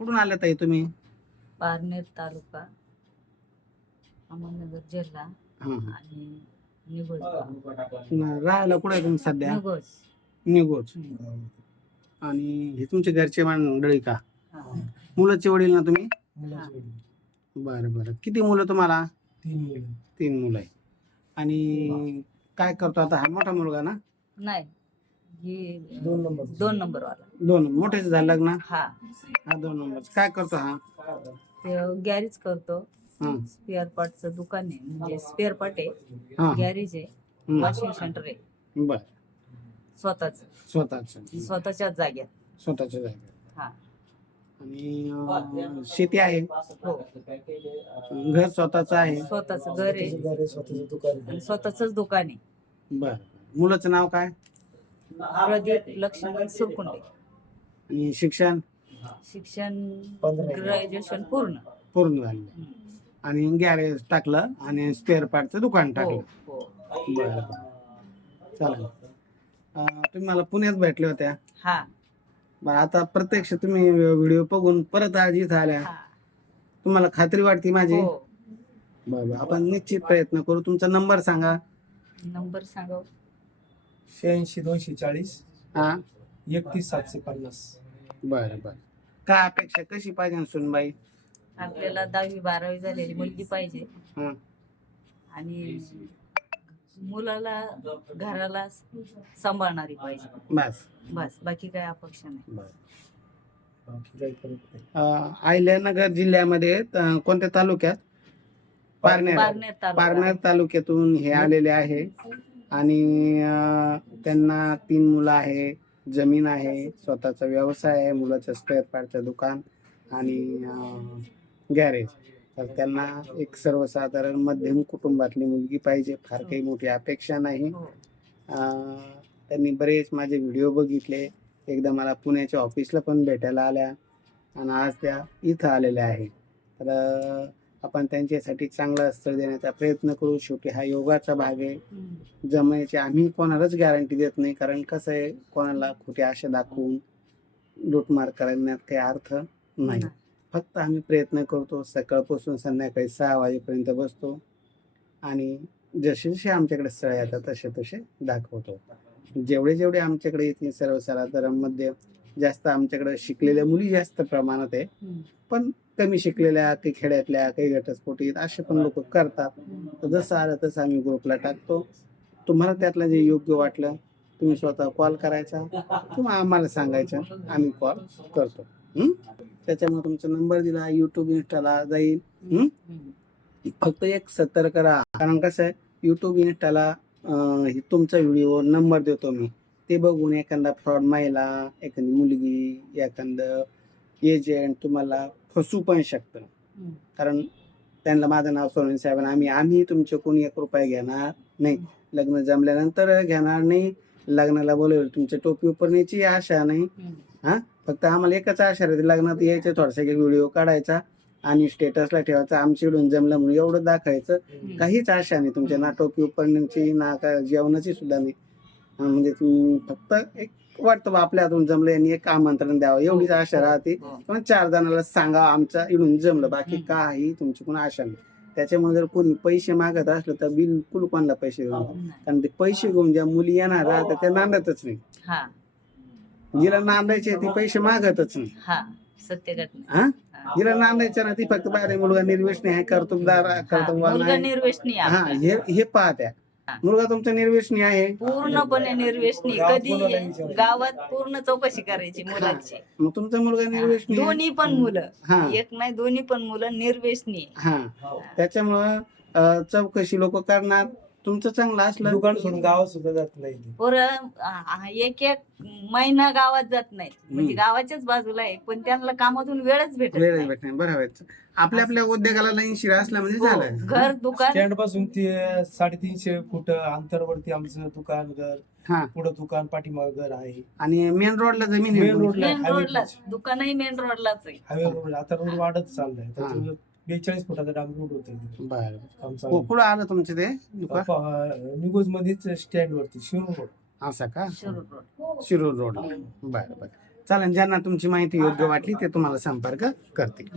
कुठून आल्या ताई तुम्ही? पारनेर तालुका, अहमदनगर जिल्हा हा आणि निगोज. राहायला कुठे आहे तुम्ही सध्या? निगोज. निगोज. आणि हे तुमचे घरचे मंडळी का? हा. मुलाचे वडील ना तुम्ही? हा. बरं बरं. किती मुलं तुम्हाला? 3 मुलं. 3 मुलं आहे. आणि काय करतो आता? हा मोठा मुलगा ना? नाही, ही 2 नंबर वाला. 2 मोठेच झालं लग्न? हा, हा 2 नंबर. काय करतो हा? ते गॅरेज करतो. हा स्पेअर पार्टचं दुकान आहे, म्हणजे स्पेअर पार्ट आहे, हा गॅरेज आहे, वॉशिंग सेंटर आहे. बर. स्वतःच स्वतःच्याच जागेत. स्वतःच्या जागेत. हा. आणि शेती आहे? हो, घर स्वतःच आहे? स्वतःच घर आहे स्वतःचं दुकान आहे. आणि स्वतःच दुकान आहे. बर. मुलाचं नाव काय? प्रदीप लक्ष्मण सुरकुंडे. आणि शिक्षण? शिक्षण 15. ग्रॅज्युएशन पूर्ण. पूर्ण झालं. आणि गॅरेज टाकलं आणि स्पेअर पार्टचं दुकान हो टाकलं. हो. बरं चालेल. तुम्ही मला पुण्यात भेटल्या होत्या. हा बरं, आता प्रत्यक्ष तुम्ही व्हिडिओ बघून परत आज इथं आल्या. हा. तुम्हाला खात्री वाटते माझी? हो. बरं, आपण निश्चित प्रयत्न करू. तुमचा नंबर सांगा. नंबर सांगा. 86 240 हा 31 750. बरं बरं. काय अपेक्षा कशी पाहिजे सुनबाई? आपल्याला 10वी 12वी झालेली मुलगी पाहिजे हा आणि मुलाला घराला सांभाळणारी पाहिजे. बस. बस, बाकी काय अपेक्षा नाही. बरं. बाकी काही करत नाही. अहिल्यानगर जिल्ह्यामध्ये कोणत्या तालुक्यात? पारनेर. पारनेर तालुका. तालुक्यातून हे आलेले आहे. आणि त्यांना 3 मुलं आहे, जमीन आहे, स्वतःचा व्यवसाय आहे, मुलाचं स्पेअर पार्टचं दुकान आणि गॅरेज. तर त्यांना एक सर्वसाधारण मध्यम कुटुंबातली मुलगी पाहिजे. फार काही मोठी अपेक्षा नाही. हो. त्यांनी बरेच माझे व्हिडिओ बघितले. एकदा मला पुण्याच्या ऑफिसला पण भेटायला आल्या आणि आज त्या इथं आलेल्या आहे. तर आपण त्यांच्यासाठी चांगलं स्थळ देण्याचा प्रयत्न करू. शेवटी हा योगाचा भाग आहे. जमायची आम्ही कोणालाच गॅरंटी देत नाही, कारण कसं आहे, कोणाला खोटी आशा दाखवून लूटमार करण्यात काही अर्थ नाही. फक्त आम्ही प्रयत्न करतो. सकाळपासून संध्याकाळी 6 वाजेपर्यंत बसतो आणि जसे जसे आमच्याकडे स्थळ येतात तसे तसे दाखवतो. जेवढे आमच्याकडे येतील सर्वसाधारणमध्ये जास्त आमच्याकडे शिकलेल्या मुली जास्त प्रमाणात आहे, पण कमी शिकलेल्या, काही खेड्यातल्या, काही घटस्फोटीत असे पण लोक करतात. तर जसं आलं तसं आम्ही ग्रुपला टाकतो. तुम्हाला त्यातलं जे योग्य वाटलं तुम्ही स्वतः कॉल करायचा किंवा आम्हाला सांगायचं, आम्ही कॉल करतो. त्याच्यामुळे तुमचा नंबर दिला, यूट्यूब इन्स्टाला जाईल. फक्त एक सतर्क राहा, कारण कसं आहे, यूट्यूब इन्स्टाला तुमचा व्हिडिओ नंबर देतो मी, ते बघून एखादा फ्रॉड महिला, एखादी मुलगी, एखादं एजंट तुम्हाला फसू पण शकतं. कारण त्यांना माझं नाव सोनवणे साहेब, आम्ही तुमचे कोणी 1 रुपया घेणार नाही. लग्न जमल्यानंतर घेणार नाही. लग्नाला बोलवलं तुमच्या टोपी उपरण्याची आशा नाही. हा, फक्त आम्हाला एकच आशा राहते, लग्नात यायचं, थोडासा एक व्हिडिओ काढायचा आणि स्टेटसला ठेवायचा, आमच्याकडून जमलं म्हणून एवढं दाखवायचं. काहीच आशा नाही तुमच्या, ना टोपी उपरण्याची, ना जेवणाची सुद्धा नाही. म्हणजे तुम्ही फक्त एक वाटतं आपल्या हातून जमलं यांनी एक आमंत्रण द्यावं एवढीच आशा राहते. पण 4 जणांना सांगा आमच्या इडून जमलं, बाकी काही तुमची कोण आशा नाही. त्याच्यामुळे जर कोणी पैसे मागत असलं तर बिलकुल कोणाला पैसे देऊ नका, कारण ते पैसे घेऊन ज्या मुली येणार राहतात त्या नांदतच नाही. जिला नांदायचे ती पैसे मागतच नाही. सत्य घटना. हा, जिला नांदायचं ना ती फक्त बाहेर मुलगा निर्व्यसनी आहे, कर्तबगार निर्व्यसनी. हा, हे पाहत्या. मुलगा तुमचा निर्व्यसनी आहे, पूर्णपणे निर्व्यसनी. कधी गावात पूर्ण चौकशी करायची मुलांची. मग तुमचा मुलगा निर्व्यसनी, दोन्ही पण मुलं, हा, एक नाही दोन्ही पण मुलं निर्व्यसनी. हा, त्याच्यामुळं चौकशी लोक करणार. तुमचं चांगलं असलं, दुकान सोडून गावात सुद्धा जात नाही. पोरं एक महिना गावात जात नाही, म्हणजे गावाच्याच बाजूला आहे, पण त्यांना कामातून वेळच भेटत नाही. बरोबर. आपल्या उद्योगाला लाईन शिरा असला म्हणजे झालं. घर दुकान स्टँड पासून 350 फूट अंतरावरती आमचं दुकान, घर, हा, पुढे दुकान, पाठीमागे घर आहे. आणि मेन रोडला जमीन आहे. मेन रोडलाच दुकानही मेन रोडलाच आहे. Highway road. आता रोड वाढत चाललाय. 42 फुटाचा डांब रोड होतोय. बरं, कुठं आलं तुमचे ते दुकान? निगोज मध्येच स्टँड वरती, शिरूर रोड. असं का? शिरूर रोड. शिरूर रोड. बरं. चालेल, ज्यांना तुमची माहिती योग्य वाटली ते तुम्हाला संपर्क करतील.